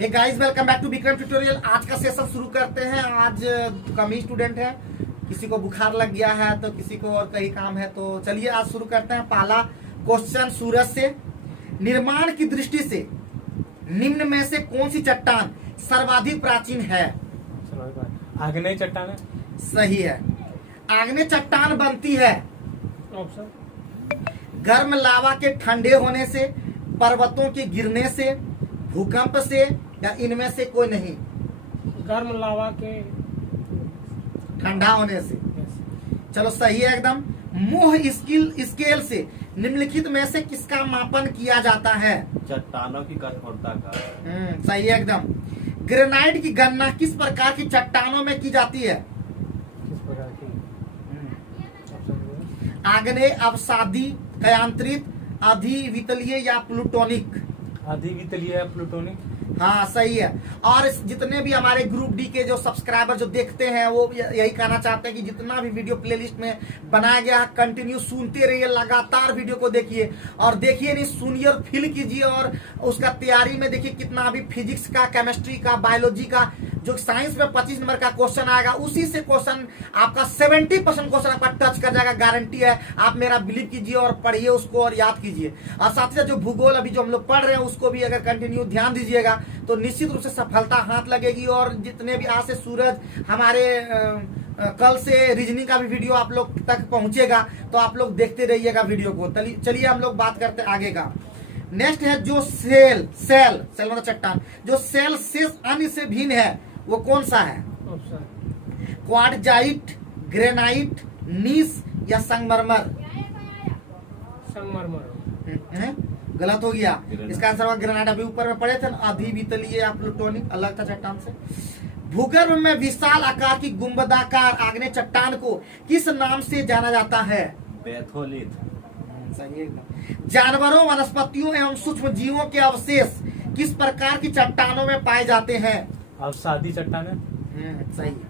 Hey guys, welcome back to Vikram tutorial. आज का session शुरू करते हैं। आज कम ही स्टूडेंट है, किसी को बुखार लग गया है तो किसी को और कहीं काम है, तो चलिए आज शुरू करते हैं। पहला क्वेश्चन सूरज से, निर्माण की दृष्टि से निम्न में से कौन सी चट्टान सर्वाधिक प्राचीन है? आग्नेय चट्टान है। सही है, आग्नेय चट्टान बनती है ऑप्शन गर्म लावा के ठंडे होने से, पर्वतों के गिरने से, भूकंप से, या इनमें से कोई नहीं। गर्म लावा के ठंडा होने से। चलो सही है एकदम। मोह स्केल से निम्नलिखित में से किसका मापन किया जाता है? चट्टानों की कठोरता का। सही है एकदम। ग्रेनाइट की गणना किस प्रकार की चट्टानों में की जाती है? किस प्रकार की? आग्नेय, अवसादी, कयांत्रित, अधिवितलीय या प्लूटोनिक? अधिवितलीय या प्लूटोनिक। हाँ सही है। और जितने भी हमारे ग्रुप डी के जो सब्सक्राइबर जो देखते हैं वो यही कहना चाहते हैं कि जितना भी वीडियो प्लेलिस्ट में बनाया गया है कंटिन्यू सुनते रहिए, लगातार वीडियो को देखिए और देखिए नहीं सुनिए और फील कीजिए। और उसका तैयारी में देखिए कितना अभी फिजिक्स का, केमिस्ट्री का, बायोलॉजी का, जो साइंस में 25 नंबर का क्वेश्चन आएगा उसी से क्वेश्चन आपका 70% क्वेश्चन आपका टच कर जाएगा, गारंटी है। आप मेरा बिलीव कीजिए और पढ़िए उसको और याद कीजिए। और साथ ही साथ जो भूगोल अभी जो हम लोग पढ़ रहे हैं उसको भी अगर कंटिन्यू ध्यान दीजिएगा तो निश्चित रूप से सफलता हाथ लगेगी। और जितने भी आज से सूरज हमारे कल से रीजनिंग का भी वीडियो आप लोग तक पहुंचेगा तो आप लोग देखते रहिएगा वीडियो को। चलिए हम लोग बात करते हैं आगे का। नेक्स्ट है जो सेल मतलब चट्टान, जो सेल शेष अन्य से भिन्न है वो कौन सा है? ऑप्शन क्वार्टजाइट, ग्रेनाइट, नीस या संगमरमर? संगमरमर। गलत हो गया। इसका आंसर होगा ग्रेनाइट। अभी ऊपर में पढ़े थे ना, अधिवितलीय या प्लूटोनिक, अलग था चट्टान से। भूगर्भ में विशाल आकार की गुंबदाकार आग्नेय चट्टान को किस नाम से जाना जाता है? बैथोलिथ। सही है। जानवरों, वनस्पतियों एवं सूक्ष्म जीवों के अवशेष किस प्रकार की चट्टानों में पाए जाते हैं? अवसादी चट्टान है। सही है,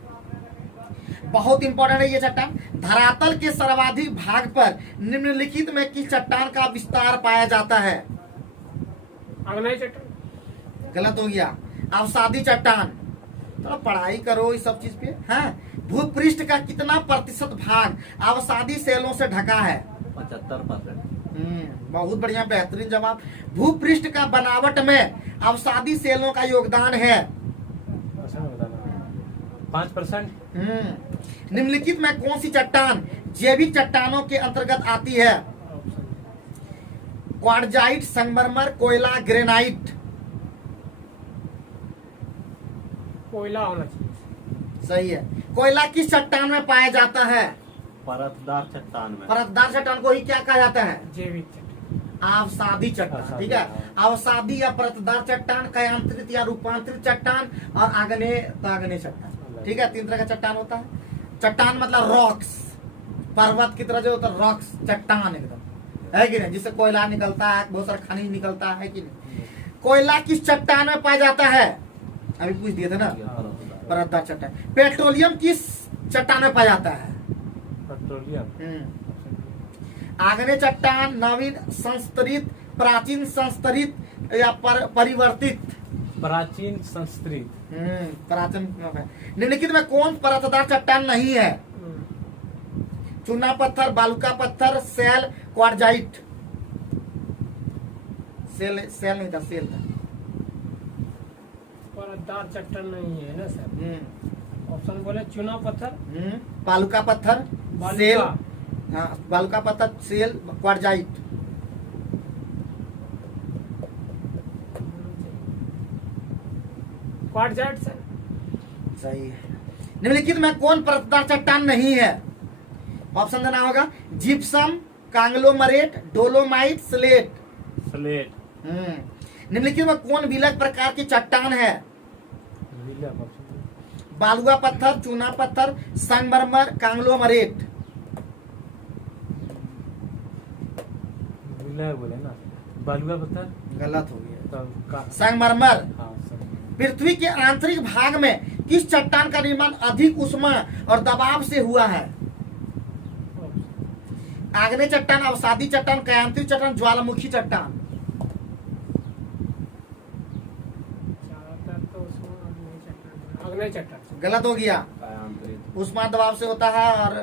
बहुत इंपॉर्टेंट है ये चट्टान। धरातल के सर्वाधिक भाग पर निम्नलिखित में किस चट्टान का विस्तार पाया जाता है? आग्नेय चट्टान। गलत हो गया, अवसादी चट्टान। थोड़ा पढ़ाई करो इस सब चीज पे। हाँ, भूपृष्ठ का कितना प्रतिशत भाग अवसादी सेलों से ढका है? 75%। बहुत बढ़िया, बेहतरीन जवाब। भूपृष्ठ का बनावट में अवसादी सेलों का योगदान है 5%। निम्नलिखित में कौन सी चट्टान जैविक चट्टानों के अंतर्गत आती है? क्वार्टजाइट, संगमरमर, कोयला, ग्रेनाइट? कोयला होना चाहिए। सही है। कोयला किस चट्टान में पाया जाता है? परतदार चट्टान में। परतदार चट्टान को ही क्या कहा जाता है? जैविक चट्टान। अवसादी चट्टान। ठीक है, अवसादी या परतदार चट्टान, कयांत्रित या रूपांतरित चट्टान, और आग्नेय चट्टान। ठीक है, 3 तरह का चट्टान होता है। चट्टान मतलब रॉक्स, पर्वत की तरह जो होता है रॉक्स, चट्टान एकदम, है कि नहीं, जिससे कोयला निकलता है, बहुत सारा खनिज निकलता है कि नहीं। कोयला किस चट्टान में पाया जाता है? अभी पूछ दिए थे ना, परतदार चट्टान। पेट्रोलियम किस चट्टान में पाया जाता है? पेट्रोलियम। आग्नेय चट्टान, नवीन संस्तरित, प्राचीन संस्तरित या परिवर्तित? प्राचीन संस्कृत। प्राचीन। निम्नलिखित में कौन परतदार चट्टान नहीं है? चूना पत्थर, बालुका पत्थर, सेल, क्वार्टजाइट? सेल नहीं था, सेल था। परतदार चट्टान नहीं है ना सर। ऑप्शन बोले चूना पत्थर, बालुका पत्थर, सेल। बालुका। हाँ, बालुका पत्थर, सेल, क्वार्टजाइट? Quartzite sir. सही है। निम्नलिखित में कौन परतदार चट्टान नहीं है? ऑप्शन देना होगा gypsum, conglomerate, dolomite, slate? Slate. निम्नलिखित में कौन विलग प्रकार की चट्टान है? बालुआ पत्थर, चूना पत्थर, संगमरमर, कांग्लोमरेट? बोले ना, बालुआ पत्थर। गलत हो गया, तो संगमरमर। हाँ सर। पृथ्वी के आंतरिक भाग में किस चट्टान का निर्माण अधिक ऊष्मा और दबाव से हुआ है? आग्नेय चट्टान, अवसादी चट्टान, कयांत्रित चट्टान, ज्वालामुखी चट्टान? आग्नेय चट्टान। गलत हो गया। कायांतरित। उष्मा दबाव से होता है और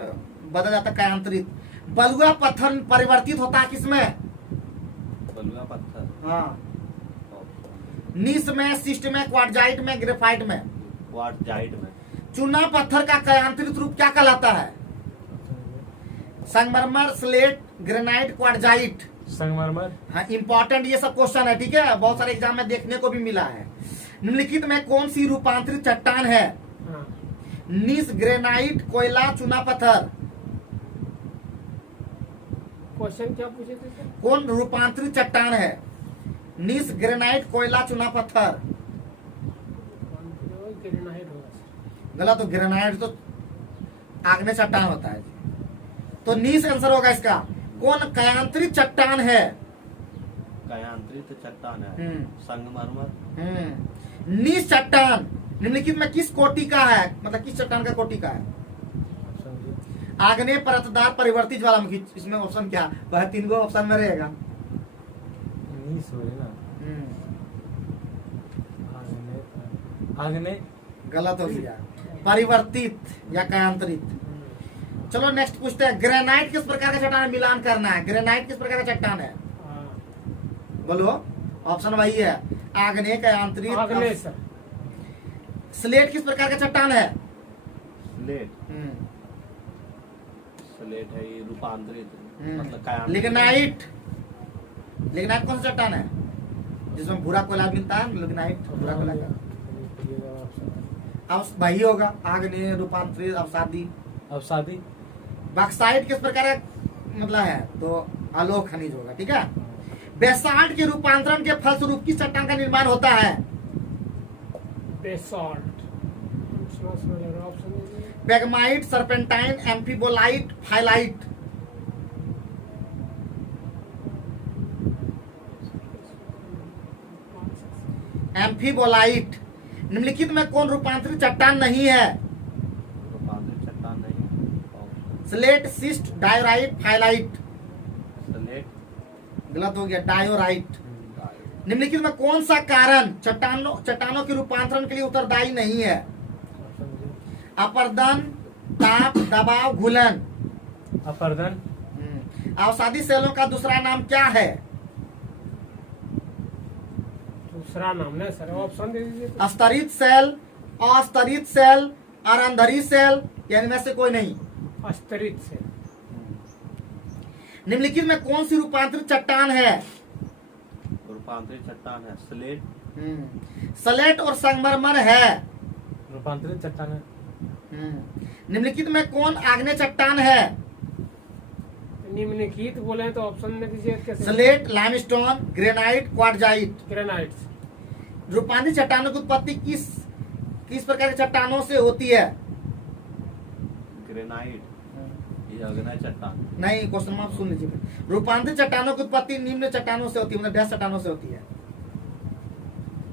बदल जाता है कायांतरित। बलुआ पत्थर परिवर्तित होता है किसमें? बलुआ पत्थर। हाँ, ऑप्शन नीस में, सिस्ट में, क्वार्टजाइट में, ग्रेफाइट में। क्वार्टजाइट में। चूना पत्थर का कायांतरित रूप क्या कहलाता है? संगमरमर, स्लेट, ग्रेनाइट, क्वार्टजाइट। संगमरमर। हाँ, इंपॉर्टेंट ये सब क्वेश्चन है, ठीक है, बहुत सारे एग्जाम में देखने को भी मिला है। निम्नलिखित में कौन सी रूपांतरित चट्टान है? हाँ। नीस, ग्रेनाइट, कोयला, चूना पत्थर। क्वेश्चन क्या पूछे थे सर? कौन रूपांतरित चट्टान है? नीस, ग्रेनाइट, कोयला, चूना पत्थर। ग्रेनाइट होगा सर। गलत। तो ग्रेनाइट तो आग्नेय चट्टान होता है, तो नीस आंसर होगा इसका। कौन कायांतरित चट्टान है? कायांतरित चट्टान है। हम्म। संगमरमर। नीस चट्टान निम्नलिखित में किस कोटि का है? मतलब किस चट्टान का कोटि का है? आग्नेय, परतदार, परिवर्तित, ज्वालामुखी। इसमें ऑप्शन क्या? वह 3 ऑप्शन में रहेगा। नीस हो ना। आग्नेय। गलत हो गया। परिवर्तित या कायांतरित। चलो नेक्स्ट पूछते हैं, ग्रेनाइट किस प्रकार का चट्टान है? मिलान करना है। ग्रेनाइट किस प्रकार का चट्टान है? बोलो। ऑप्शन वही है, आग्नेय, कायांतरित। आग्नेय सर। स्लेट किस प्रकार का चट्टान है? स्लेट। स्लेट है ये रूपांतरित, मतलब कायांतरित। लिग्नाइट। लिग्नाइट कौन सा चट्टान है? जिसमें भूरा कोयला मिलता है, लिग्नाइट भूरा कोयला का। अब वही होगा, आग्नेय, रूपांतरित, अवसादी। अवसादी। बॉक्साइट किस प्रकार का मतलब है? तो अलोक खनिज होगा, ठीक है। बेसाल्ट के रूपांतरण के फलस्वरूप किस चट्टान का निर्माण होता है? Basalt. Pegmatite, serpentine, amphibolite, phyllite. Amphibolite. निम्नलिखित में कौन रूपांतरित चट्टान नहीं है? रूपांतरित चट्टान नहीं। Slate, cyst, diorite, phyllite. Slate. गलत हो गया, डायोराइट। निम्नलिखित में कौन सा कारण चट्टानों के रूपांतरण के लिए उत्तरदायी नहीं है? अपर्दन, ताप, दबाव, घुलन। अपर्दन। अवसादी सेलों का दूसरा नाम क्या है? दूसरा नाम नहीं सर, ऑप्शन दे दीजिए। अस्तरित सेल, अस्तरित सेल, अरंधरी सेल, यानी में से कोई नहीं। अस्तरित सेल। निम्नलिखित में कौन सी रूपांतरित चट्टान है? रूपांतरित चट्टान है स्लेट। स्लेट और संगमरमर है। रूपांतरित चट्टान है। निम्नलिखित में कौन आग्नेय चट्टान है? निम्नलिखित बोले तो ऑप्शन में दीजिए कैसे? Slate, limestone, granite, quartzite. Granite. रूपांतरित चट्टानों की उत्पत्ति किस प्रकार के चट्टानों से होती है? ग्रेनाइट। ये आग्नेय चट्टान नहीं, क्वेश्चन आप सुन लीजिए। रूपांतरित चट्टानों की उत्पत्ति निम्न चट्टानों से होती है, मतलब 10 चट्टानों से होती है।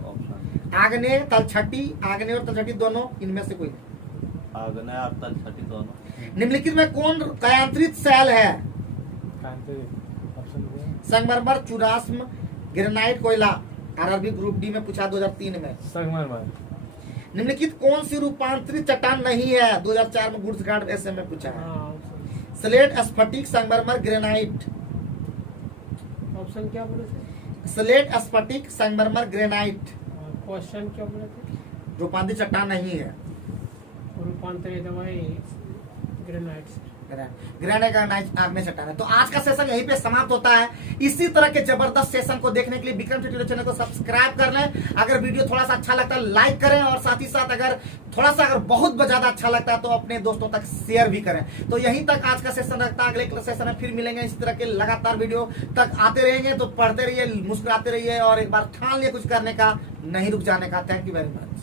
ऑप्शन। आग्नेय, तलछटी। आग्नेय और तलछटी दोनों, इनमें से कोई नहीं। आग्नेय और तलछटी दोनों। निम्नलिखित में कौन कायांतरित सेल है? संगमरमर, चूरास्म, ग्रेनाइट, कोयला। आरआरबी ग्रुप डी में पूछा 2003 में। संगमरमर। निम्नलिखित कौन सी रूपांतरित चट्टान नहीं है? 2004 में गुड्स गार्ड ऐसे में पूछा है। स्लेट, स्फटिक, संगमरमर, ग्रेनाइट। ऑप्शन क्या बोले थे? स्लेट, स्फटिक, संगमरमर, ग्रेनाइट। क्वेश्चन क्या बोले थे? रूपांतरित चट्टान नहीं है। रूपांतरित दवाई ग्रेनाइट। ग्रेनाइट आग्नेय चट्टान है। तो आज का सेशन यहीं पे समाप्त होता है। इसी तरह के जबरदस्त सेशन को देखने के लिए विक्रम ट्यूटोरियल चैनल को सब्सक्राइब कर लें। अगर वीडियो थोड़ा सा अच्छा लगता है लाइक करें, और साथ ही साथ अगर थोड़ा सा बहुत ज्यादा अच्छा लगता है तो अपने दोस्तों तक शेयर भी करें। तो यहीं तक आज का सेशन रखता है। अगले सेशन में फिर मिलेंगे। इस तरह के लगातार वीडियो तक आते रहेंगे। तो पढ़ते रहिए, मुस्कुराते रहिए, और एक बार ठान लिए कुछ करने का, नहीं रुक जाने का। Thank you very much.